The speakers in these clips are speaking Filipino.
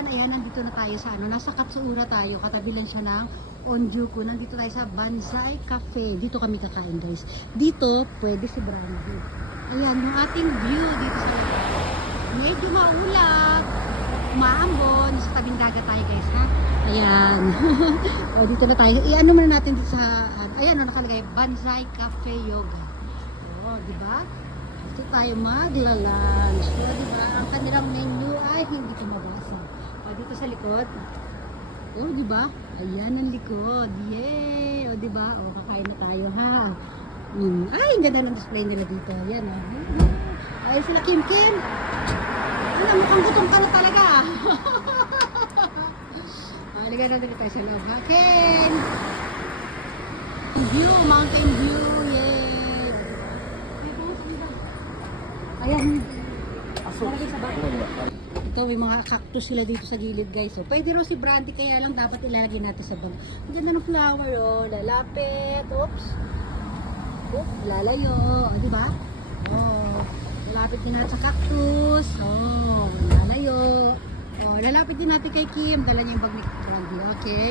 everyone, ayan, nandito na tayo sa nasa Katsuura tayo, katabi lang siya ng Onjuku. Nandito tayo sa Banzai Cafe. Dito kami kakain, guys. Dito, pwede si Brandy. Ayan, yung ating view dito sa labas. Medyo maulap, maambon, sa tabing dagat tayo, guys, ha? Ayan. O, dito na tayo. I-ano muna natin dito sa, ayan, nakalagay, Banzai Cafe Yoga. O, di ba? Dito tayo magla-lunch. O, diba? Ang kanilang menu ay hindi ko mabasa. O, dito sa likod. O, diba? Ayan ang likod. Yay! O, diba? O, kakain na tayo, ha? Ay, ang ganda ng display nila dito. Ayan, o. Ayan sila, Kim Kim. Ano, mukhang gutom ka na talaga. Halika na dito tayo sa loob, ha? Ken! View, mountain view. Yay! Ayan. Ito, may mga cactus sila dito sa gilid, guys. So, pwede raw si Brandy, kaya lang dapat ilalagay natin sa bag. Ang ganda ng flower, oh. Lalapit. Oops. Oops, lalayo. O, diba? Oh. Lalapit din natin sa cactus. Oh, lalayo. Oh, lalapit din natin kay Kim. Dala niya yung bag ni Brandy. Okay.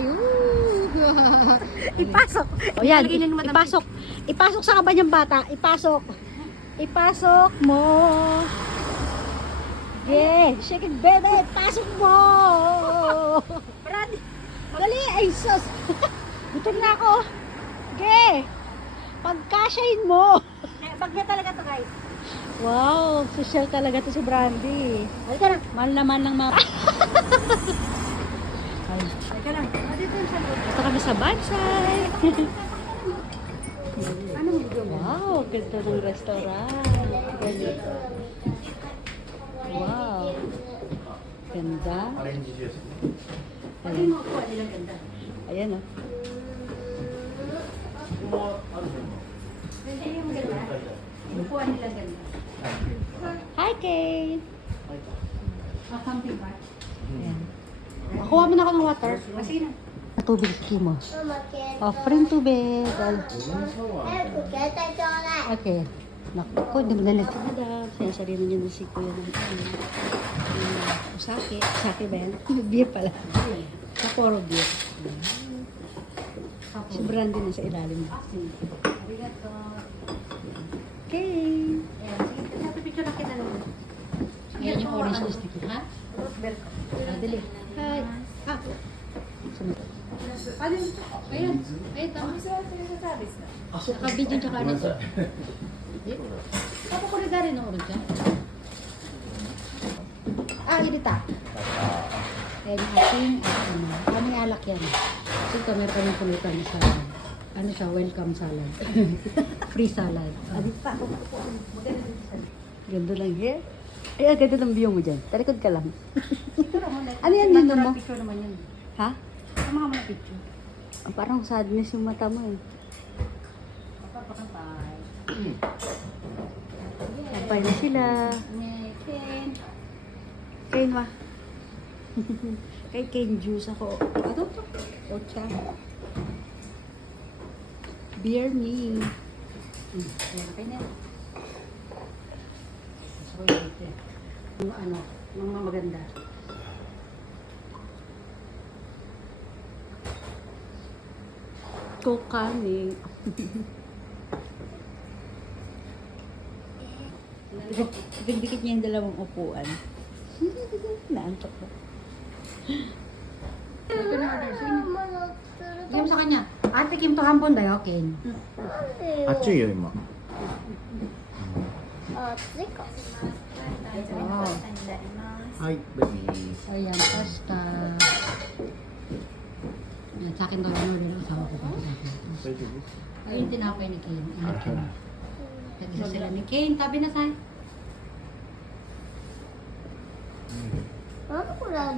Ipasok. O yan, ipasok. Ipasok sa kabanyang bata. Ipasok. Ipasok mo. Yeah, shake it, baby. Pasok mo. Brad, dali. Ay, sus. Gutom na ako. Okay. Pagkasyahin mo. Bag niya talaga to, guys. Wow, social talaga to si Brandy. Halika na. Mahal naman ng mga... Ay, Halika na. Dito yung sa loob. basta kami sa Banzai. Anong video mo? Wow, ganda ng restaurant. Ganito. Wow. Ganda. Pwede mo ako nilang ganda. Ayan oh. Hindi yung ganda. Upuan nilang ganda. Hi, Kate. Something ba? Ayan. Kuha mo na ako ng water. Sige na. Tubig si Kimo. Offering tubig. Okay. Naku, di madali ito, madam. Sinasarili niyo na si Kuya ng Sake. Sake ba yan? Beer pala. Sapporo beer. Si Brandy na sa ilalim. Arigato. Okay. Sa picture na kita lang. Ayan yung orange na sticky, ha? Root beer ko. Dali. Hi. Ha? Ano yung Ayan. Ayan, tama. service na? Naka-video tsaka ano to. Tapos ko na rin ng orange, ha? Ah, irita. Ayan yung ating, aming alak yan. Kasi ito, meron kami pulutan na salad. Ano siya, welcome salad. Free salad. Dito pa ako. Maganda dito sa Ganda lang here. Ay, ang ganda ng view mo dyan. Talikod ka lang. picture mo. Ano yan, menu mo? Picture naman yun. Ha? Sama ka mo na picture. Parang sadness yung mata mo eh. Papapakantay. Kapay na sila. Ken. Kain ma. Kay cane juice ako. Ano to? Ocha. Beer me. Okay na. So, ito. Yung ano, yung mga maganda. Kukaning. Dikit niya yung dalawang upuan. Naantok ba? Ito na order. Sige. Bigyan mo sa kanya. Ate Kim to hampon dayo, Ken. あっちいよ今 Wow. はいベビー Ayan, pasta. Yan, sa akin daw yung order ng asawa ko. 大丈夫 Ayun yung tinapay ni Ken. Ingat ka na. Nag-isa sila ni Ken. Tabi na sa'yo. 4個頼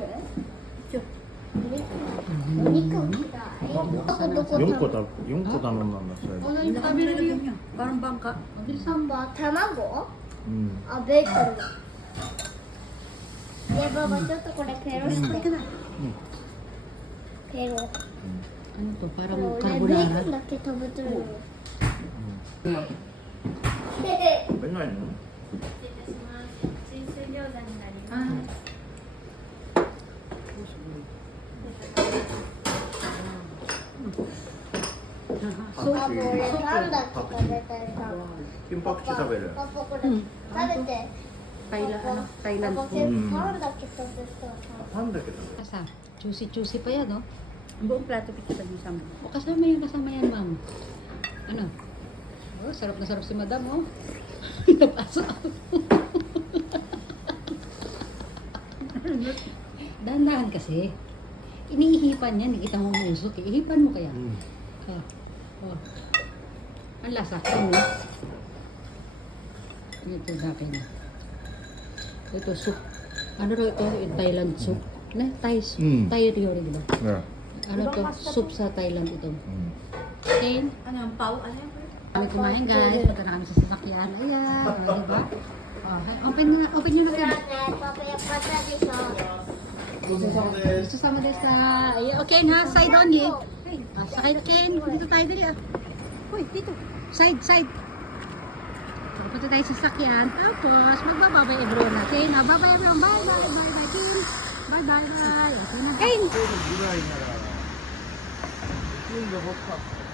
んだんだそれ Wala yung tabi na yun. Parang bangka. Mabilisan ba? 卵 うん あ、ベーコンだ。いや、ばば、ちょっとこれペロして。ペロ。 Ano to? Parang 俺、ベーコ carbonara. ンだけ食べてるよ。食べないの失礼いたします。チーズ餃子になります。Ah. パパ俺パンだけ食べたいさ。金箔地食べるパパこれ食べて。 Thailand パパ food. パンだけ食べたい。パンだけ食べる Asa, juicy pa yan, no? Ang buong plato picture mo sa O, kasama yan, ma'am. Ano? Oh, sarap na sarap si madam, oh. Napasok ako. Dahan-dahan kasi. Iniihipan yan, kita mo musok. Ihipan mo kaya. Oh. Oh. Ang lasa. Ano? Ito sa akin. Ito, soup. Ano raw ito? Yung Thailand soup. Na, Thai soup. Thai ryori, di ba?ね Ano to? Soup sa Thailand ito. Okay. Ano yung pau? Ano yung Kami kumain guys. Punta na kami sa sasakyan. Ayan. O, diba? Oh, open nyo na kayo. パパやパタでしょ。 Susama din sa... Ayan, okay na. Side only. Sakay na Ken. Dito tayo dali ah. Uy, dito. Side. Punta tayo sa sasakyan. Tapos, magbababay everyone natin. Bye-bye everyone. Bye-bye. Ken. Bye-bye. Okay na. Ken. ぐらいなら、運が欲しかった。